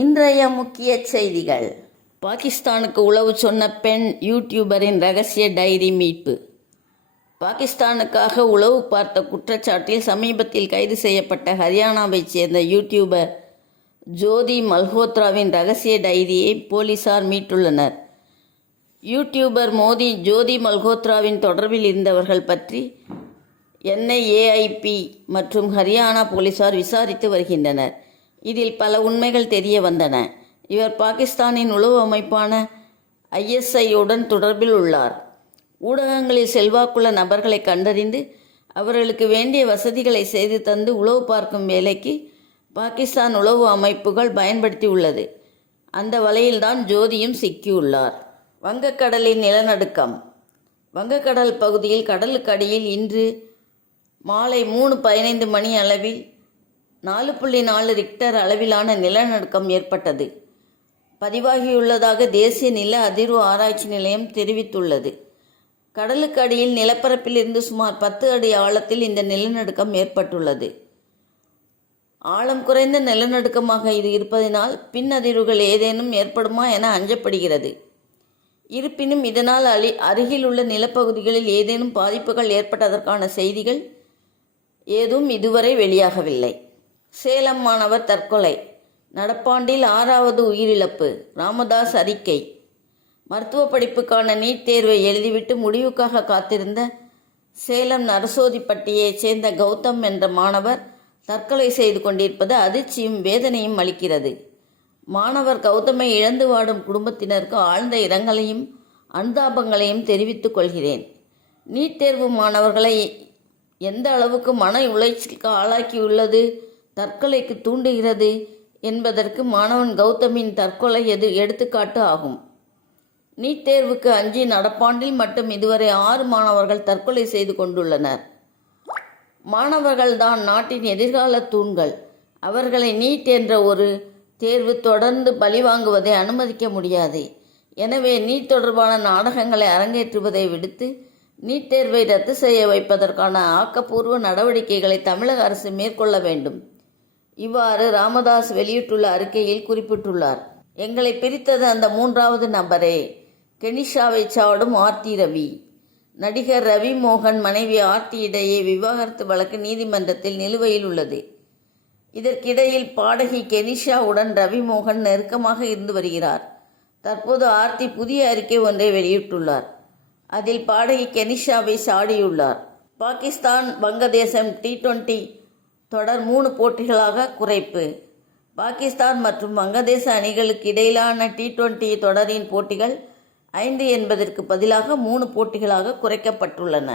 இன்றைய முக்கிய செய்திகள். பாகிஸ்தானுக்கு உளவு சொன்ன பெண் யூடியூபரின் ரகசிய டைரி மீட்பு. பாகிஸ்தானுக்காக உளவு பார்த்த குற்றச்சாட்டில் சமீபத்தில் கைது செய்யப்பட்ட ஹரியானாவைச் சேர்ந்த யூடியூபர் ஜோதி மல்ஹோத்ராவின் ரகசிய டைரியை போலீசார் மீட்டுள்ளனர். யூடியூபர் மோதி ஜோதி மல்ஹோத்ராவின் தொடர்பில் இருந்தவர்கள் பற்றி என்ஐஏஐபி மற்றும் ஹரியானா போலீசார் விசாரித்து வருகின்றனர். இதில் பல உண்மைகள் தெரிய வந்தன. இவர் பாகிஸ்தானின் உளவு அமைப்பான ஐஎஸ்ஐயுடன் தொடர்பில் உள்ளார். ஊடகங்களில் செல்வாக்குள்ள நபர்களை கண்டறிந்து அவர்களுக்கு வேண்டிய வசதிகளை செய்து தந்து உளவு பார்க்கும் வேலைக்கு பாகிஸ்தான் உளவு அமைப்புகள் பயன்படுத்தி உள்ளது அந்த வலையில்தான் ஜோதியும் சிக்கியுள்ளார். வங்கக்கடலின் நிலநடுக்கம். வங்கக்கடல் பகுதியில் கடலுக்கடியில் இன்று மாலை மூணு பதினைந்து மணி அளவில் நாலு புள்ளி நாலு ரிக்டர் அளவிலான நிலநடுக்கம் ஏற்பட்டது. பதிவாகியுள்ளதாக தேசிய நில அதிர்வு ஆராய்ச்சி நிலையம் தெரிவித்துள்ளது. கடலுக்கு அடியில் நிலப்பரப்பிலிருந்து சுமார் பத்து அடி ஆழத்தில் இந்த நிலநடுக்கம் ஏற்பட்டுள்ளது. ஆழம் குறைந்த நிலநடுக்கமாக இது இருப்பதினால் பின் அதிர்வுகள் ஏதேனும் ஏற்படுமா என அஞ்சப்படுகிறது. இருப்பினும் இதனால் அலி அருகில் உள்ள நிலப்பகுதிகளில் ஏதேனும் பாதிப்புகள் ஏற்பட்டதற்கான செய்திகள் ஏதும் இதுவரை வெளியாகவில்லை. சேலம் மாணவர் தற்கொலை. நடப்பாண்டில் ஆறாவது உயிரிழப்பு. ராமதாஸ் அறிக்கை. மருத்துவ படிப்புக்கான நீட் தேர்வை எழுதிவிட்டு முடிவுக்காக காத்திருந்த சேலம் நரசோதிப்பட்டியைச் சேர்ந்த கௌதம் என்ற மாணவர் தற்கொலை செய்து கொண்டிருப்பது அதிர்ச்சியும் வேதனையும் அளிக்கிறது. மாணவர் கௌதமை இழந்து வாடும் குடும்பத்தினருக்கு ஆழ்ந்த இரங்கலையும் அனுதாபங்களையும் தெரிவித்துக் கொள்கிறேன். நீட் தேர்வு மாணவர்களை எந்த அளவுக்கு மன உளைச்சலுக்கு ஆளாக்கியுள்ளது தற்கொலைக்கு தூண்டுகிறது என்பதற்கு மாணவன் கௌதமின் தற்கொலை எது எடுத்துக்காட்டு ஆகும். நீட் தேர்வுக்கு அஞ்சு நடப்பாண்டில் மட்டும் இதுவரை ஆறு மாணவர்கள் தற்கொலை செய்து கொண்டுள்ளனர். மாணவர்கள்தான் நாட்டின் எதிர்கால தூண்கள். அவர்களை நீட் என்ற ஒரு தேர்வு தொடர்ந்து பழிவாங்குவதை அனுமதிக்க முடியாது. எனவே நீட் தொடர்பான நாடகங்களை அரங்கேற்றுவதை விடுத்து நீட் தேர்வை ரத்து செய்ய வைப்பதற்கான ஆக்கப்பூர்வ நடவடிக்கைகளை தமிழக அரசு மேற்கொள்ள வேண்டும். இவ்வாறு ராமதாஸ் வெளியிட்டுள்ள அறிக்கையில் குறிப்பிட்டுள்ளார். எங்களை பிரித்தது அந்த மூன்றாவது நபரே. கெனிஷாவை சாடும் ஆர்த்தி ரவி. நடிகர் ரவி மோகன் மனைவி ஆர்த்தி இடையே விவாகரத்து வழக்கு நீதிமன்றத்தில் நிலுவையில் உள்ளது. இதற்கிடையில் பாடகி கெனிஷாவுடன் ரவி மோகன் நெருக்கமாக இருந்து வருகிறார். தற்போது ஆர்த்தி புதிய அறிக்கை ஒன்றை வெளியிட்டுள்ளார். அதில் பாடகி கெனிஷாவை சாடியுள்ளார். பாகிஸ்தான் வங்கதேசம் டி டுவெண்ட்டி தொடர் மூணு போட்டிகளாக குறைப்பு. பாகிஸ்தான் மற்றும் வங்கதேச அணிகளுக்கு இடையிலான டி டுவெண்ட்டி தொடரின் போட்டிகள் ஐந்து என்பதற்கு பதிலாக மூணு போட்டிகளாக குறைக்கப்பட்டுள்ளன.